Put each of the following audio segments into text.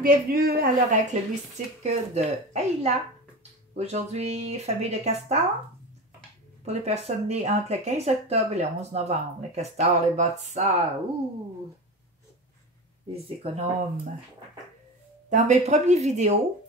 bienvenue à l'oracle mystique de Ayla. Aujourd'hui, famille de castors. Pour les personnes nées entre le 15 octobre et le 11 novembre. Les castors, les bâtisseurs, les économes. Dans mes premières vidéos,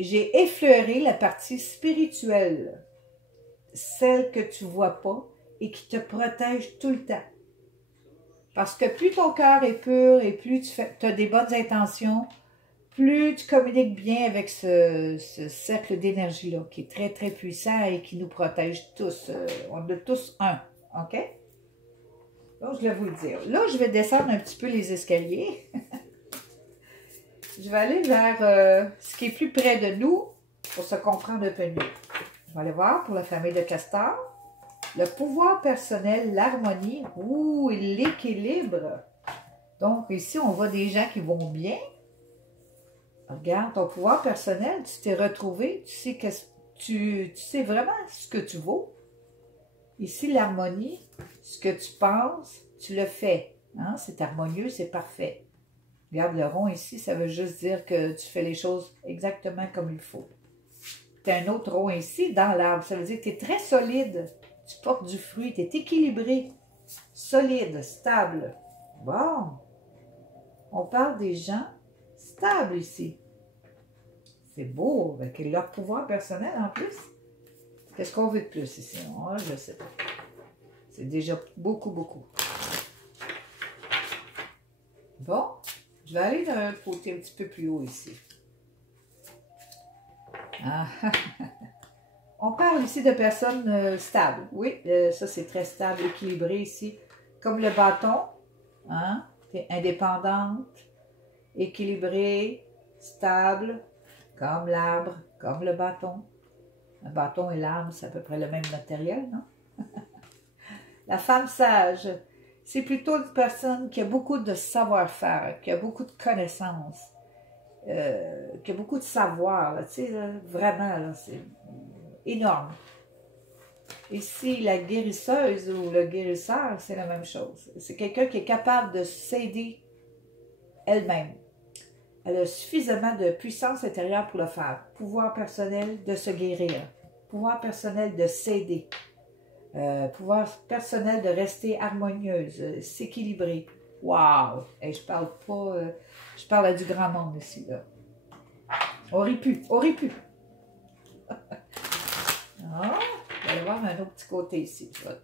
j'ai effleuré la partie spirituelle. Celle que tu ne vois pas et qui te protège tout le temps. Parce que plus ton cœur est pur et plus tu as des bonnes intentions, plus tu communiques bien avec ce cercle d'énergie-là, qui est très, très puissant et qui nous protège tous. On a tous un, OK? Donc, je vais vous le dire. Là, je vais descendre un petit peu les escaliers. Je vais aller vers ce qui est plus près de nous pour se comprendre un peu mieux. Je vais aller voir pour la famille de castors. Le pouvoir personnel, l'harmonie, et l'équilibre. Donc, ici, on voit des gens qui vont bien. Regarde, ton pouvoir personnel, tu t'es retrouvé, tu sais vraiment ce que tu vaux. Ici, l'harmonie, ce que tu penses, tu le fais. Hein? C'est harmonieux, c'est parfait. Regarde le rond ici, ça veut juste dire que tu fais les choses exactement comme il faut. Tu as un autre rond ici, dans l'arbre, ça veut dire que tu es très solide. Tu portes du fruit, tu es équilibré, solide, stable. Bon, on parle des gens stables ici. C'est beau, avec leur pouvoir personnel en plus. Qu'est-ce qu'on veut de plus ici? Oh, je ne sais pas. C'est déjà beaucoup, beaucoup. Bon, je vais aller d'un côté un petit peu plus haut ici. Ah, on parle ici de personnes stables. Oui, ça c'est très stable, équilibré ici. Comme le bâton, hein? Tu es indépendante, équilibrée, stable, comme l'arbre, comme le bâton. Un bâton et l'arbre, c'est à peu près le même matériel, non? La femme sage, c'est plutôt une personne qui a beaucoup de savoir-faire, qui a beaucoup de connaissances, qui a beaucoup de savoir, tu sais, vraiment, c'est énorme. Ici, la guérisseuse ou le guérisseur, c'est la même chose. C'est quelqu'un qui est capable de s'aider elle-même. Elle a suffisamment de puissance intérieure pour le faire. Pouvoir personnel de se guérir. Pouvoir personnel de s'aider. Pouvoir personnel de rester harmonieuse, s'équilibrer. Wow! Et je parle pas... je parle à du grand monde ici, là. Aurait pu. Ah, je vais aller voir un autre petit côté ici. Je vais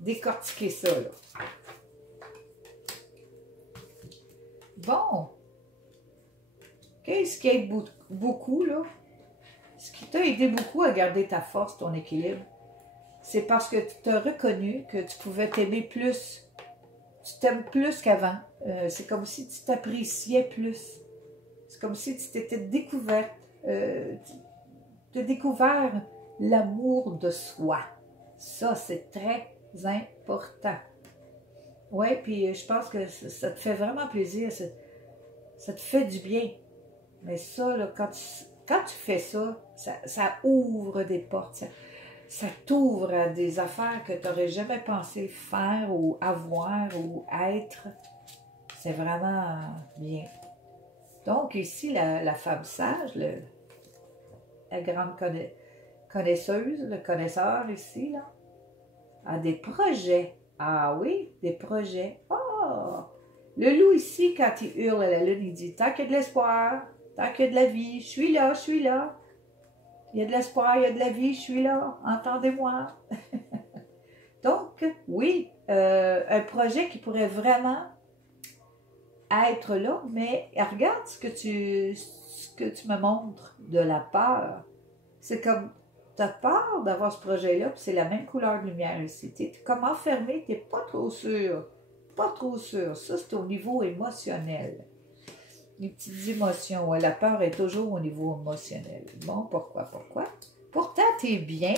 décortiquer ça, là. Bon. Qu'est-ce qui aide beaucoup, là? Ce qui t'a aidé beaucoup à garder ta force, ton équilibre, c'est parce que tu t'as reconnu que tu pouvais t'aimer plus. Tu t'aimes plus qu'avant. C'est comme si tu t'appréciais plus. C'est comme si tu t'étais découverte. Tu as découvert l'amour de soi. Ça, c'est très important. Oui, puis je pense que ça te fait vraiment plaisir. Ça te fait du bien. Mais ça, là, quand tu fais ça, ça ouvre des portes. Ça t'ouvre à des affaires que tu n'aurais jamais pensé faire ou avoir ou être. C'est vraiment bien. Donc ici, la femme sage, la grande connaisseuse, le connaisseur ici, là, a des projets. Ah oui, des projets. Oh! Le loup ici, quand il hurle à la lune, il dit « Tant qu'il y a de l'espoir, tant qu'il y a de la vie, je suis là, je suis là. Il y a de l'espoir, il y a de la vie, je suis là. Entendez-moi. » Donc, oui, un projet qui pourrait vraiment être là, mais regarde ce que tu me montres de la peur. C'est comme, tu as peur d'avoir ce projet-là, puis c'est la même couleur de lumière ici. Tu es comme enfermé, tu n'es pas trop sûr. Pas trop sûr. Ça, c'est au niveau émotionnel. Les petites émotions. Ouais, la peur est toujours au niveau émotionnel. Bon, pourquoi? Pourtant, tu es bien.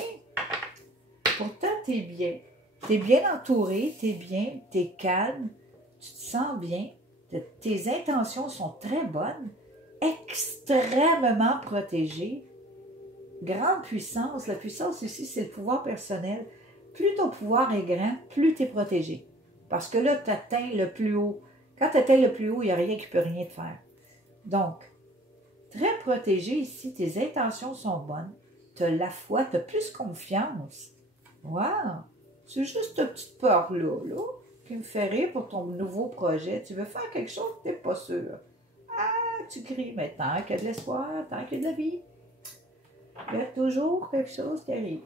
Tu es bien entouré, tu es bien, tu es calme, tu te sens bien. Tes intentions sont très bonnes, extrêmement protégées. Grande puissance. La puissance ici, c'est le pouvoir personnel. Plus ton pouvoir est grand, plus tu es protégé. Parce que là, tu atteins le plus haut. Quand tu atteins le plus haut, il n'y a rien qui peut rien te faire. Donc, très protégé ici, tes intentions sont bonnes, tu as la foi, tu as plus confiance. Wow! C'est juste cette petite peur-là, là, qui me fait rire pour ton nouveau projet. Tu veux faire quelque chose, tu n'es pas sûr. Ah, tu cries, mais tant qu'il y a de l'espoir, tant qu'il y a de la vie, il y a toujours quelque chose qui arrive.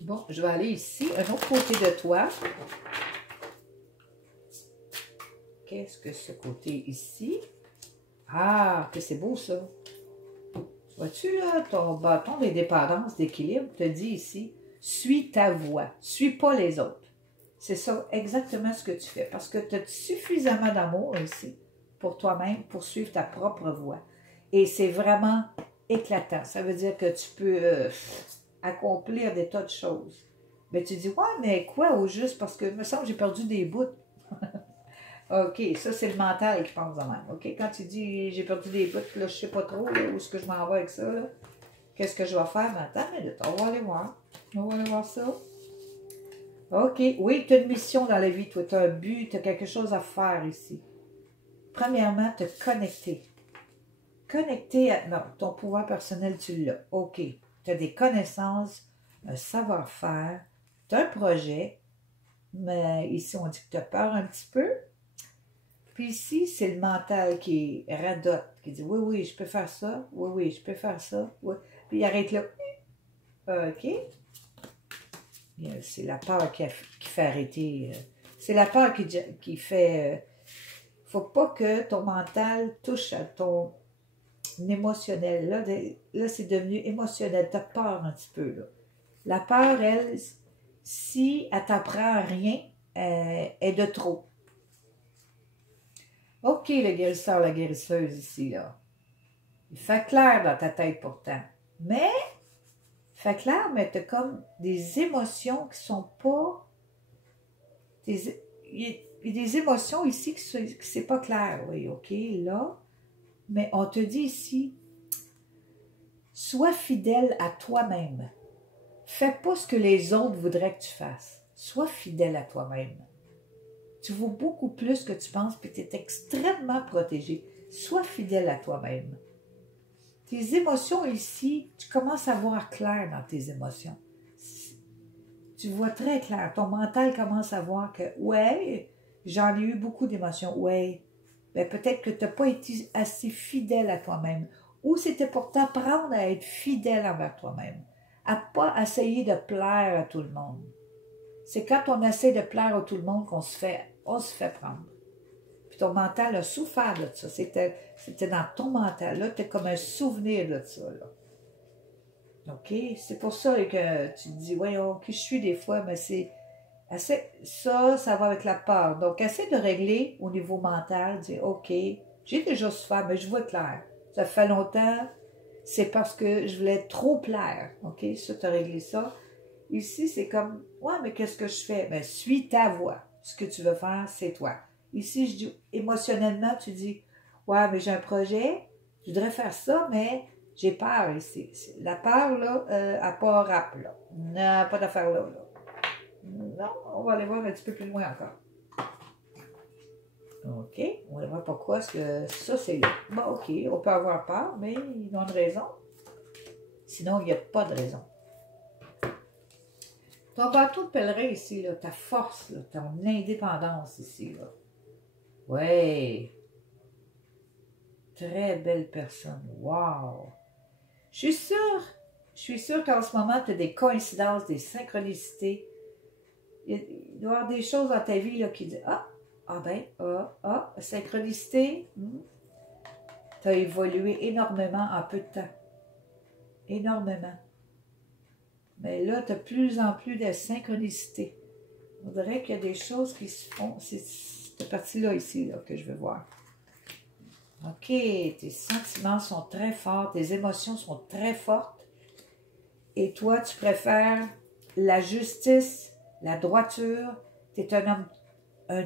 Bon, je vais aller ici, un autre côté de toi. Qu'est-ce que ce côté ici? Ah, que c'est beau ça. Vois-tu là, ton bâton des dépendances d'équilibre te dit ici, suis ta voie, suis pas les autres. C'est ça exactement ce que tu fais, parce que tu as suffisamment d'amour ici pour toi-même, pour suivre ta propre voie. Et c'est vraiment éclatant. Ça veut dire que tu peux accomplir des tas de choses. Mais tu dis, ouais, mais quoi au juste? Parce que, il me semble, j'ai perdu des bouts. OK, ça, c'est le mental qui pense de même. OK, quand tu dis, j'ai perdu des bouts, là, je sais pas trop là, où est-ce que je m'en vais avec ça, là. Qu'est-ce que je vais faire? Mais attends une minute, on va aller voir. On va aller voir ça. OK, oui, tu as une mission dans la vie, toi, tu as un but, tu as quelque chose à faire ici. Premièrement, te connecter. Connecter à non, ton pouvoir personnel, tu l'as. OK, tu as des connaissances, un savoir-faire, tu as un projet, mais ici, on dit que tu as peur un petit peu. Puis ici, c'est le mental qui radote, qui dit, oui, oui, je peux faire ça, oui, oui, je peux faire ça, oui. Puis il arrête là. OK. C'est la peur qui fait arrêter. C'est la peur qui fait... faut pas que ton mental touche à ton émotionnel. Là c'est devenu émotionnel. Tu as peur un petit peu. Là. La peur, elle, si elle t'apprend rien, est de trop. OK, le guérisseur, la guérisseuse ici, là. Il fait clair dans ta tête pourtant. Mais... fait clair, mais tu as comme des émotions qui sont pas... Il y a des émotions ici qui c'est pas clair. Oui, OK, là. Mais on te dit ici, sois fidèle à toi-même. Fais pas ce que les autres voudraient que tu fasses. Sois fidèle à toi-même. Tu vaux beaucoup plus que tu penses, puis tu es extrêmement protégé. Sois fidèle à toi-même. Tes émotions ici, tu commences à voir clair dans tes émotions. Tu vois très clair. Ton mental commence à voir que, ouais, j'en ai eu beaucoup d'émotions. Ouais, ben peut-être que tu n'as pas été assez fidèle à toi-même. Ou c'était pour t'apprendre à être fidèle envers toi-même. À pas essayer de plaire à tout le monde. C'est quand on essaie de plaire à tout le monde qu'on se fait prendre. Puis ton mental a souffert de ça. C'était dans ton mental. Là, tu as comme un souvenir de ça, là. OK? C'est pour ça que tu te dis, voyons, qui je suis des fois, mais c'est assez, ça va avec la peur. Donc, essaie de régler au niveau mental, dire, OK, j'ai déjà souffert, mais je vois clair. Ça fait longtemps, c'est parce que je voulais trop plaire. OK? Ça, tu as réglé ça. Ici, c'est comme, ouais, mais qu'est-ce que je fais? Ben, suis ta voie. Ce que tu veux faire, c'est toi. Ici, je dis, émotionnellement, tu dis, ouais, mais j'ai un projet, je voudrais faire ça, mais j'ai peur ici. La peur, là, à pas rap, là. Non, pas d'affaire là, là. Non, on va aller voir un petit peu plus loin encore. OK, on va voir pourquoi est-ce que ça, c'est là. Bon, OK, on peut avoir peur, mais ils ont une raison. Sinon, il n'y a pas de raison. Ton bateau de pèlerin ici, là, ta force, là, ton indépendance ici, là. Ouais. Très belle personne. Wow. Je suis sûre qu'en ce moment, tu as des coïncidences, des synchronicités. Il doit y avoir des choses dans ta vie là, qui disent synchronicité. Tu as évolué énormément en peu de temps. Énormément. Mais là, tu as de plus en plus de synchronicité. On dirait qu'il y a des choses qui se font. C'est cette partie-là ici là, que je veux voir. OK, tes sentiments sont très forts, tes émotions sont très fortes. Et toi, tu préfères la justice, la droiture. Tu es un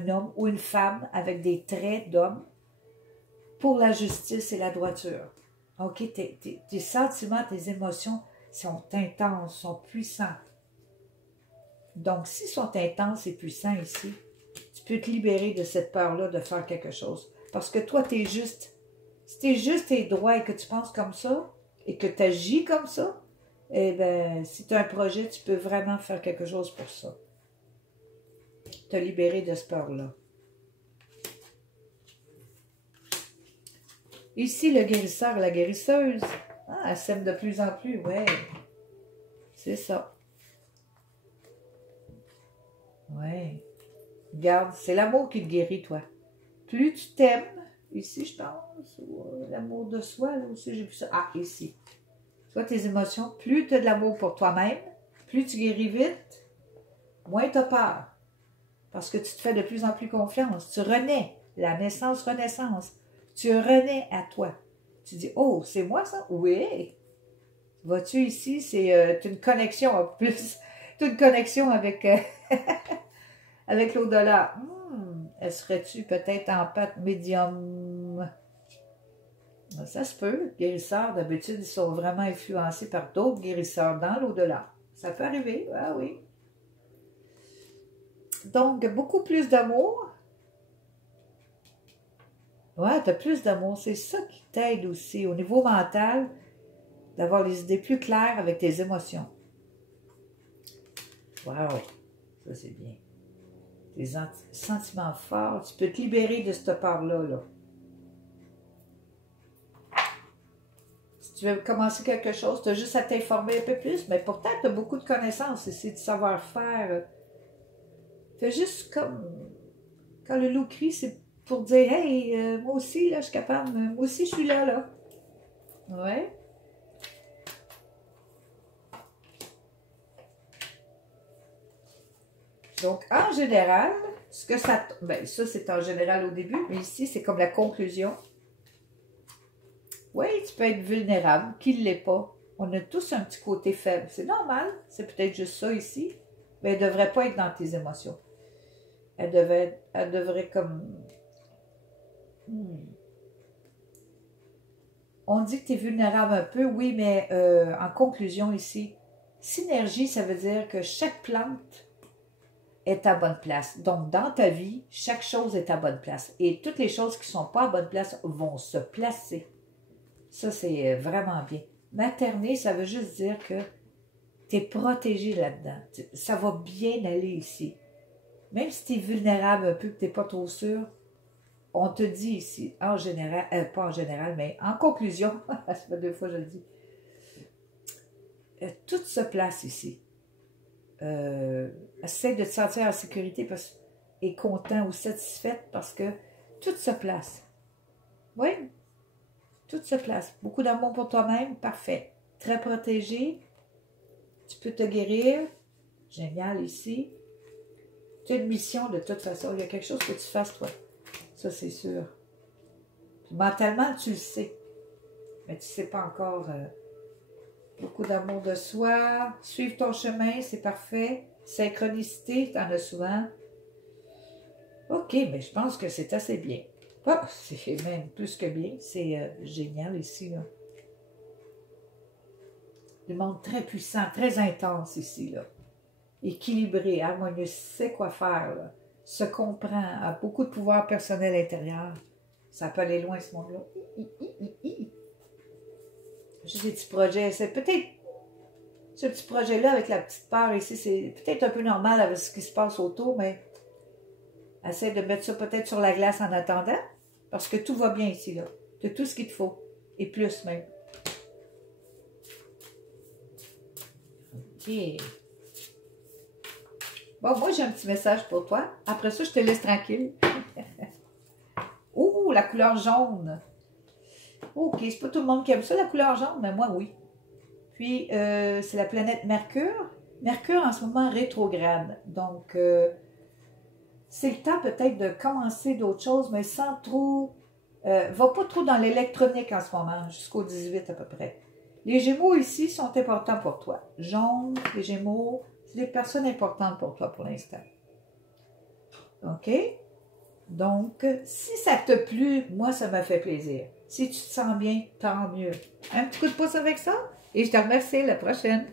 homme ou une femme avec des traits d'homme pour la justice et la droiture. OK, tes sentiments, tes émotions sont intenses, sont puissants. Donc, s'ils sont intenses et puissants ici, tu peux te libérer de cette peur-là de faire quelque chose. Parce que toi, t'es juste. Si t'es juste et droit et que tu penses comme ça, et que tu agis comme ça, eh bien, si tu as un projet, tu peux vraiment faire quelque chose pour ça. Te libérer de ce peur-là. Ici, le guérisseur, la guérisseuse. Ah, elle s'aime de plus en plus, ouais. C'est ça. Ouais. Regarde, c'est l'amour qui te guérit, toi. Plus tu t'aimes, ici, je pense, ou l'amour de soi, là aussi, j'ai vu ça. Ah, ici. Soit tes émotions, plus tu as de l'amour pour toi-même, plus tu guéris vite, moins tu as peur. Parce que tu te fais de plus en plus confiance. Tu renais. La naissance-renaissance. Tu renais à toi. Tu dis, oh, c'est moi ça? Oui. Vois-tu ici, c'est une connexion en plus. C'est une connexion avec, avec l'au-delà. Serais-tu peut-être en pâte médium? Ça se peut. Les guérisseurs, d'habitude, ils sont vraiment influencés par d'autres guérisseurs dans l'au-delà. Ça peut arriver, ah oui. Donc, beaucoup plus d'amour. Ouais, tu as plus d'amour. C'est ça qui t'aide aussi, au niveau mental, d'avoir les idées plus claires avec tes émotions. Wow, ça c'est bien. Tes sentiments forts, tu peux te libérer de cette part-là. Là. Si tu veux commencer quelque chose, tu as juste à t'informer un peu plus, mais pourtant, tu as beaucoup de connaissances, c'est du savoir-faire. Fais juste comme quand le loup crie, c'est pour dire, hey, moi aussi, là, je suis capable, moi aussi, je suis là, là. Ouais. Donc, en général, ce que ça... Ben, ça, c'est en général au début, mais ici, c'est comme la conclusion. Oui, tu peux être vulnérable, qui ne l'est pas. On a tous un petit côté faible. C'est normal, c'est peut-être juste ça ici, mais elle ne devrait pas être dans tes émotions. Elle devrait comme... On dit que tu es vulnérable un peu, oui, mais en conclusion ici, synergie, ça veut dire que chaque plante est à bonne place. Donc, dans ta vie, chaque chose est à bonne place. Et toutes les choses qui ne sont pas à bonne place vont se placer. Ça, c'est vraiment bien. Materner, ça veut juste dire que tu es protégé là-dedans. Ça va bien aller ici. Même si tu es vulnérable un peu, que tu n'es pas trop sûr, on te dit ici, en général, pas en général, mais en conclusion, ça fait 2 fois que je le dis, tout se place ici. Essaie de te sentir en sécurité et content ou satisfaite parce que tout se place. Oui, tout se place. Beaucoup d'amour pour toi-même, parfait. Très protégé, tu peux te guérir, génial ici. Tu as une mission de toute façon, il y a quelque chose que tu fasses toi, ça c'est sûr. Puis, mentalement, tu le sais, mais tu ne sais pas encore. Beaucoup d'amour de soi, suivre ton chemin, c'est parfait. Synchronicité, tu en as souvent. OK, mais je pense que c'est assez bien. Ah, c'est même plus que bien. C'est génial ici, là. Le monde très puissant, très intense ici, là. Équilibré, harmonieux, sait quoi faire, là. Se comprend, a beaucoup de pouvoir personnel intérieur. Ça peut aller loin, ce monde-là. Juste des petits projets. C'est peut-être ce petit projet-là avec la petite peur ici, c'est peut-être un peu normal avec ce qui se passe autour, mais essaie de mettre ça peut-être sur la glace en attendant, parce que tout va bien ici, là. Tu as tout ce qu'il te faut, et plus même. OK. Bon, moi, j'ai un petit message pour toi. Après ça, je te laisse tranquille. Oh, la couleur jaune. OK, c'est pas tout le monde qui aime ça, la couleur jaune, mais moi, oui. Puis, c'est la planète Mercure. Mercure, en ce moment, rétrograde. Donc, c'est le temps peut-être de commencer d'autres choses, mais sans trop... va pas trop dans l'électronique en ce moment, jusqu'au 18 à peu près. Les Gémeaux ici sont importants pour toi. Jaune, les Gémeaux, c'est des personnes importantes pour toi pour l'instant. OK? Donc, si ça te plu, moi, ça m'a fait plaisir. Si tu te sens bien, tant mieux. Un petit coup de pouce avec ça et je te remercie. À la prochaine.